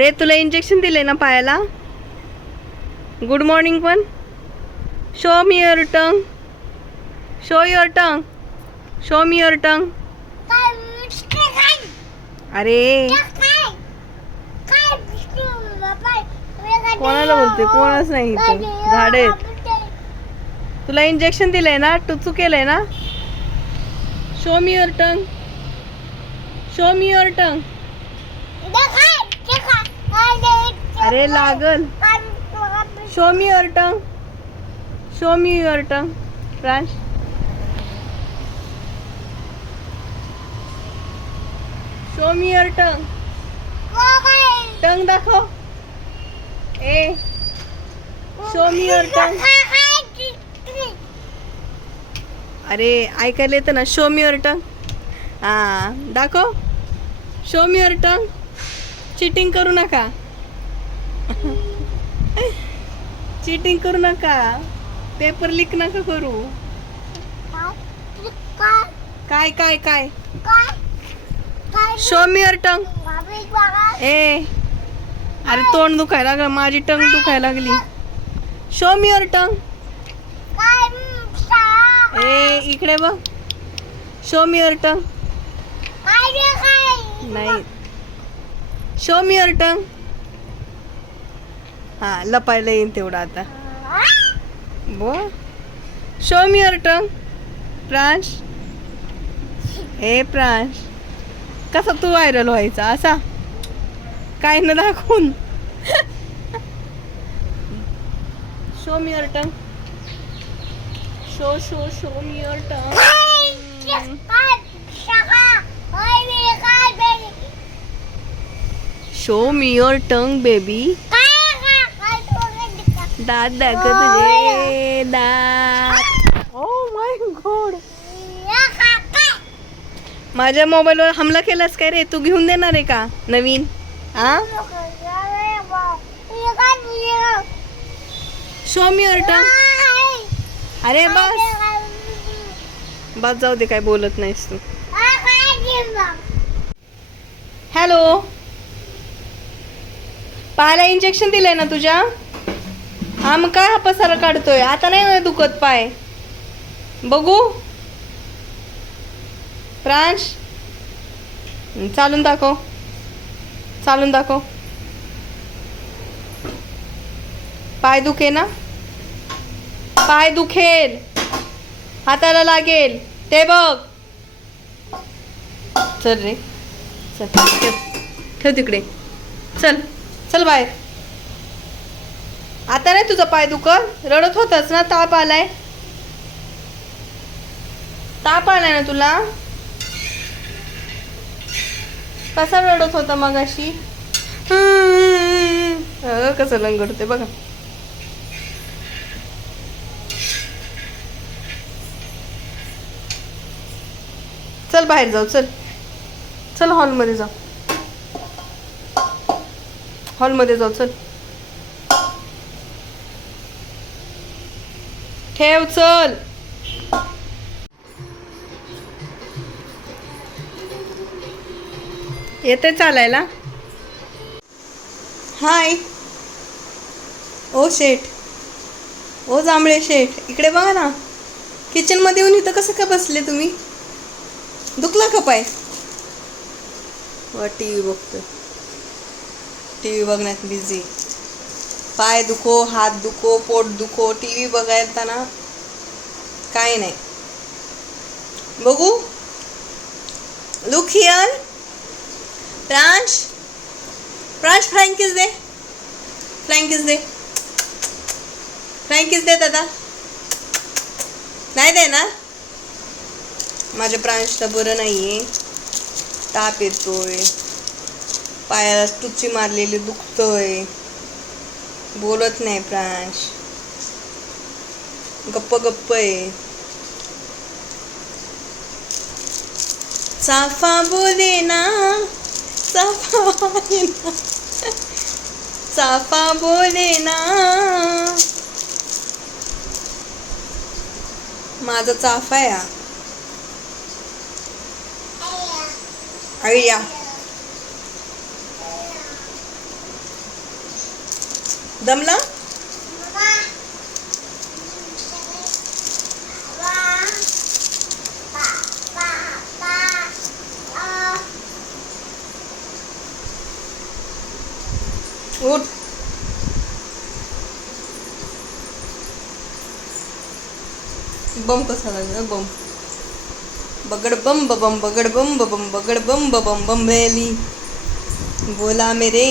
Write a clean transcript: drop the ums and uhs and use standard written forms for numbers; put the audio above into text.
अरे तुला इंजेक्शन दिले ना पायाला. गुड मॉर्निंग पण. Show me your tongue. Show your tongue. Show me your tongue. अरे कोणाला बोलते? कोणच नाही इथं. झाड आहेत. तुला इंजेक्शन दिलंय ना, टुचू केलंय ना. Show me your tongue. Show me your tongue. अरे लागल. Show me your tongue. Show me your tongue. फ्रांस show me your tongue. Tongue दाखव. ए शो मी युअर टंग. अरे ऐकायला येतं ना. Show me your tongue. हा दाखव. Show me your tongue. Cheating करू नका. चीटिंग करू नका. पेपर लीक नका करू. काय काय काय शो मी युअर टंग. ए अरे तोंड दुखायला लागलं. माझी टंग दुखायला लागली. शो मी युअर टंग. ए इकडे बघ. शो मी युअर टंग. नाही. Show me your tongue. हा लपायला येईन तेवढं आता. बो शो मी युअर टंग. प्रांश. ए प्रांश कसा तू व्हायरल व्हायचा असा काय न दाखवून. Show me your tongue. Show show show me your tongue. Show me your tongue baby. दात दाखव तुझे दात. Oh my God. माझ्या मोबाईलवर हमला केलास काय रे? तू घेऊन देणार आहे का नवीन? हा शो मी युअर टंग. अरे बस जाऊ दे. काय बोलत नाहीस तू. हॅलो पायाला इंजेक्शन दिलंय ना तुझ्या? हा मग काय हा पसारा काढतोय? आता नाही दुखत पाय. बघू प्रांश चालून दाखव. चालून दाखव. पाय दुखे ना? पाय दुखेल. हाताला लागेल ते बघ. चल रे चल. ठेव तिकडे. चल चल बाहेर. आता नाही तुझा पाय दुखत? रडत होतास ना? ताप आलाय. ताप आलाय ना तुला? कसा रडत होता मगाशी? कसं लंगडते बघा. चल बाहेर जाऊ. चल चल हॉलमध्ये जाऊ. हॉलमध्ये जाऊ. चल ठेव. चल येते चालायला. हाय. ओ शेठ. ओ जांभळे शेठ इकडे बघा ना. किचन मध्ये येऊन इथं कसं काय बसले तुम्ही? दुखला का पाय? टी व्ही बघतोय. टी व्ही बघण्यात बिझी. पाय दुखो हात दुखो पोट दुखो टी व्ही बघायला काय नाही. बघू. Look here. Pransh Pransh flying kiss दे. फ्लाइंग किस दे. फ्लाइंग किस दे दादा. नाही देणार. माझ्या प्रांशला बरं नाहीये. ताप येतोय. पायाला टुच्ची मारलेली दुखतोय. बोलत नाही प्रांश. गप्प गप्प आहे. चाफा बोले ना. चाफा बोले ना. चाफा बोले ना. माझा चाफा आहे हा. अय्या दमला? उठ. बम कसा लागला बम? बगड बम बम बगड बम बम बगड बम बम बम बेली बोला मेरे